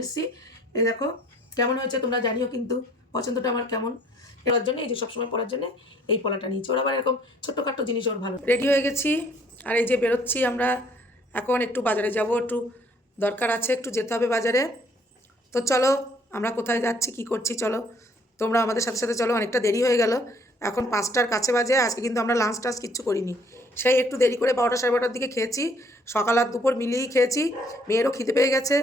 এসছি এই দেখো কেমন হয়েছে তোমরা জানিও কিন্তু পছন্দটা আমার কেমন। এর জন্য এই যে সবসময় পরার জন্য এই পলাটা নিয়েছি। ওর আবার এরকম ছোট্টখাট্টো জিনিস ওর ভালো। রেডি হয়ে গেছি আর এই যে বেরোচ্ছি আমরা এখন একটু বাজারে যাব, একটু দরকার আছে, একটু যেতে হবে বাজারে। তো চলো আমরা কোথায় যাচ্ছি কি করছি চলো তোমরা আমাদের সাথে সাথে চলো। অনেকটা দেরি হয়ে গেল, এখন 5টার কাছে বাজে। আজকে কিন্তু আমরা লাঞ্চ টাঞ্চ কিচ্ছু করিনি, সেই একটু দেরি করে 12টা সাড়ে 12টার দিকে খেয়েছি। সকাল আর দুপুর মিলিয়েই খেয়েছি। মেয়েরও খিদে পেয়ে গেছে।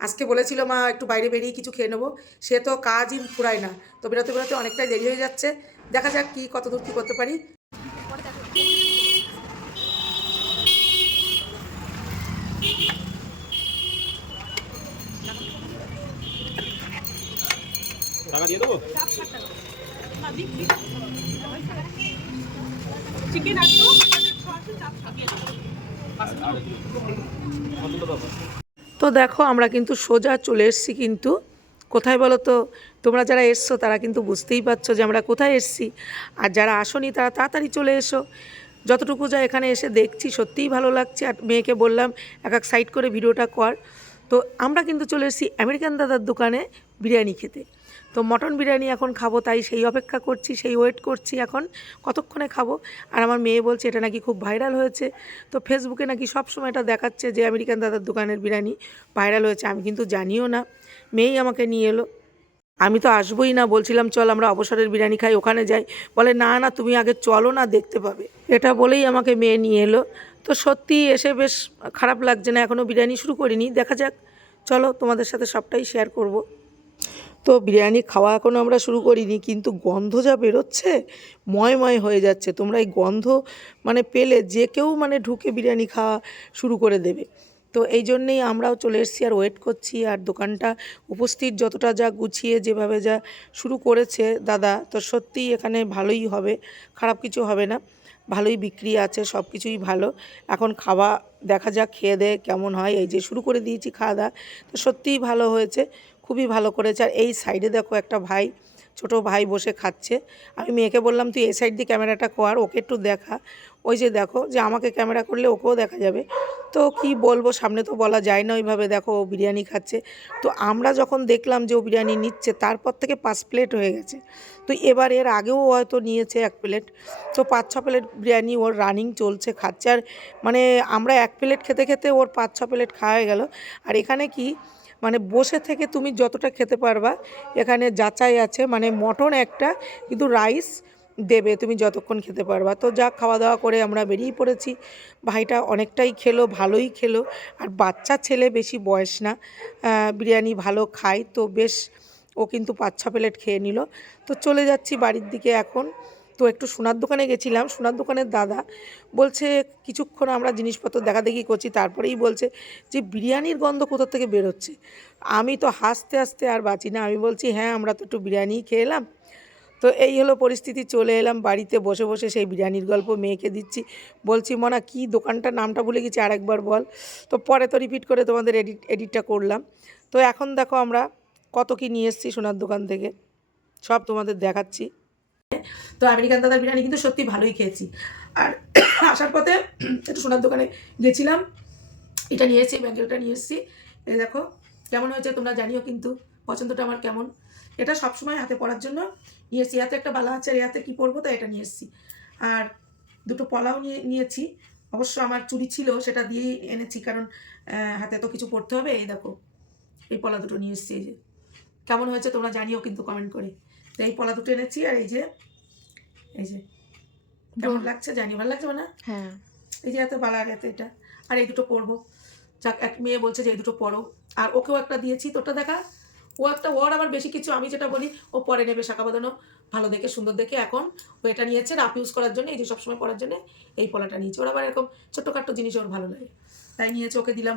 আজকে বলেছিল মা একটু বাইরে বেরিয়ে কিছু খেয়ে নেবো, সে তো কাজই ফুরায় না। তো বেরোতে বেরোতে অনেকটাই দেরি হয়ে যাচ্ছে, দেখা যাক কি কত দূর কী করতে পারি। টাকা দিয়ে দেবো। তো দেখো আমরা কিন্তু সোজা চলে এসেছি, কিন্তু কোথায় বলো তো? তোমরা যারা এসছো তারা কিন্তু বুঝতেই পারছো যে আমরা কোথায় এসেছি, আর যারা আসোনি তারা তাড়াতাড়ি চলে এসো। যতটুকু যা এখানে এসে দেখছি সত্যিই ভালো লাগছে। আর মেয়েকে বললাম এক এক সাইড করে ভিডিওটা কর। তো আমরা কিন্তু চলে এসেছি আমেরিকান দাদার দোকানে বিরিয়ানি খেতে। তো মটন বিরিয়ানি এখন খাবো, তাই সেই অপেক্ষা করছি, সেই ওয়েট করছি এখন কতক্ষণে খাবো। আর আমার মেয়ে বলছে এটা নাকি খুব ভাইরাল হয়েছে, তো ফেসবুকে নাকি সব সময় এটা দেখাচ্ছে যে আমেরিকান দাদার দোকানের বিরিয়ানি ভাইরাল হয়েছে। আমি কিন্তু জানিও না, মেয়েই আমাকে নিয়ে এলো। আমি তো আসবোই না, বলছিলাম চল আমরা অবসরের বিরিয়ানি খাই, ওখানে যাই। বলে না না তুমি আগে চলো না, দেখতে পাবে। এটা বলেই আমাকে মেয়ে নিয়ে এলো। তো সত্যি এসে বেশ খারাপ লাগছে না, এখনও বিরিয়ানি শুরু করিনি, দেখা যাক। চলো তোমাদের সাথে সবটাই শেয়ার করব। তো বিরিয়ানি খাওয়া এখনও আমরা শুরু করিনি, কিন্তু গন্ধ যা বেরোচ্ছে ময় হয়ে যাচ্ছে। তোমরা এই গন্ধ মানে পেলে যে কেউ মানে ঢুকে বিরিয়ানি খাওয়া শুরু করে দেবে। তো এই জন্যেই আমরাও চলে এসেছি আর ওয়েট করছি। আর দোকানটা উপস্থিত যতটা যা গুছিয়ে যেভাবে যা শুরু করেছে দাদা, তো সত্যিই এখানে ভালোই হবে, খারাপ কিছু হবে না। ভালোই বিক্রি আছে, সব কিছুই ভালো। এখন খাওয়া দেখা যাক, খেয়ে দেয়ে কেমন হয়। এই যে শুরু করে দিয়েছি খাওয়া দাওয়া, তো সত্যিই ভালো হয়েছে, খুবই ভালো করেছে। আর এই সাইডে দেখো একটা ভাই, ছোট ভাই বসে খাচ্ছে। আমি মেয়েকে বললাম তুই এই সাইড দিয়ে ক্যামেরাটা কর, ওকে একটু দেখা। ওই যে দেখো যে আমাকে ক্যামেরা করলে ওকেও দেখা যাবে। তো কি বলবো, সামনে তো বলা যায় না ওইভাবে। দেখো ও বিরিয়ানি খাচ্ছে। তো আমরা যখন দেখলাম যে ও বিরিয়ানি নিচ্ছে, তারপর থেকে 5 প্লেট হয়ে গেছে। তো এবার এর আগেও হয়তো নিয়েছে 1 প্লেট। তো 5-6 প্লেট বিরিয়ানি ওর রানিং চলছে, খাচ্ছে। আর মানে আমরা 1 প্লেট খেতে খেতে ওর 5-6 প্লেট খাওয়া হয়ে গেল। আর এখানে কি মানে বসে থেকে তুমি যতটা খেতে পারবা এখানে যাচাই আছে। মানে মটন একটা, কিন্তু রাইস দেবে তুমি যতক্ষণ খেতে পারবা। তো যা খাওয়া দাওয়া করে আমরা বেরিয়ে পড়েছি। ভাইটা অনেকটাই খেলো, ভালোই খেলো। আর বাচ্চা ছেলে, বেশি বয়স না, বিরিয়ানি ভালো খায়, তো বেশ ও কিন্তু 5-6 প্লেট খেয়ে নিল। তো চলে যাচ্ছি বাড়ির দিকে এখন। তো একটু সোনার দোকানে গেছিলাম, সোনার দোকানের দাদা বলছে কিছুক্ষণ আমরা জিনিসপত্র দেখাদেখি করছি, তারপরেই বলছে যে বিরিয়ানির গন্ধ কোথা থেকে বেরোচ্ছে। আমি তো হাসতে হাসতে আর বাঁচি না, আমি বলছি হ্যাঁ আমরা তো একটু বিরিয়ানিই খেয়ে এলাম। তো এই হলো পরিস্থিতি, চলে এলাম বাড়িতে, বসে বসে সেই বিরিয়ানির গল্প মেয়েকে দিচ্ছি। বলছি মনা কি দোকানটার নামটা ভুলে গেছি, আরেকবার বল। তো পরে তো রিপিট করে তোমাদের এডিটটা করলাম। তো এখন দেখো আমরা কত কি নিয়ে এসেছি সোনার দোকান থেকে, সব তোমাদের দেখাচ্ছি। তো আমেরিকান দাদার বিরিয়ানি কিন্তু সত্যি ভালোই খেয়েছি। আর আসার পথে একটু সোনার দোকানে গেছিলাম, এটা নিয়ে এসেছি, ব্যাঙ্গেলটা নিয়ে এসেছি। এই দেখো কেমন হয়েছে তোমরা জানিও কিন্তু পছন্দটা আমার কেমন। এটা সবসময় হাতে পরার জন্য নিয়ে এসেছি। হাতে একটা বালা আছে, আর হাতে কী পরবো, তাই এটা নিয়ে এসেছি। আর দুটো পলাও নিয়েছি। অবশ্য আমার চুড়ি ছিল, সেটা দিয়েই এনেছি, কারণ হাতে তো কিছু পরতে হবে। এই দেখো এই পলা দুটো নিয়ে এসেছি। এই যে কেমন হয়েছে তোমরা জানিও কিন্তু কমেন্ট করে। তো এই পলা দুটো এনেছি। আর এই যে কেমন লাগছে জানি, ভালো লাগছে না? হ্যাঁ, এই যে এত বালা, আর এত এটা, আর এই দুটো পরবো। যাক, এক মেয়ে বলছে যে এই দুটো পরো, আর ওকেও একটা দিয়েছি। তোরটা দেখা, ও একটা, ওর আবার বেশি কিছু আমি যেটা বলি ও পরে নেবে, শাখা বাঁধানো ভালো দেখে, সুন্দর দেখে। এখন ও এটা নিয়েছে রাফ ইউজ করার জন্য, এই যে সবসময় পরার জন্য এই পলাটা নিয়েছে। ওর আবার এরকম ছোট্টখাট্টো জিনিস ওর ভালো লাগে, তাই নিয়েছে, ওকে দিলাম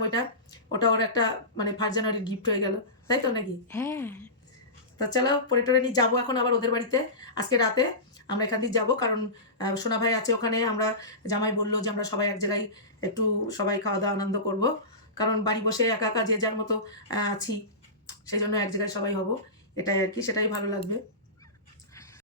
ওটা ওর একটা মানে 1 জানুয়ারির গিফট হয়ে গেল, তাই তো নাকি? হ্যাঁ। তো চলো পরে টোরে নিয়ে যাবো এখন আবার ওদের বাড়িতে। আজকে রাতে আমরা এখান দিয়ে যাবো, কারণ সোনা ভাই আছে ওখানে। আমরা জামাই বললো যে আমরা সবাই এক জায়গায় একটু সবাই খাওয়া দাওয়া আনন্দ করব, কারণ বাড়ি বসে একা একা যে যার মতো আছি, সেই জন্য এক জায়গায় সবাই হব, এটাই আর কি, সেটাই ভালো লাগবে।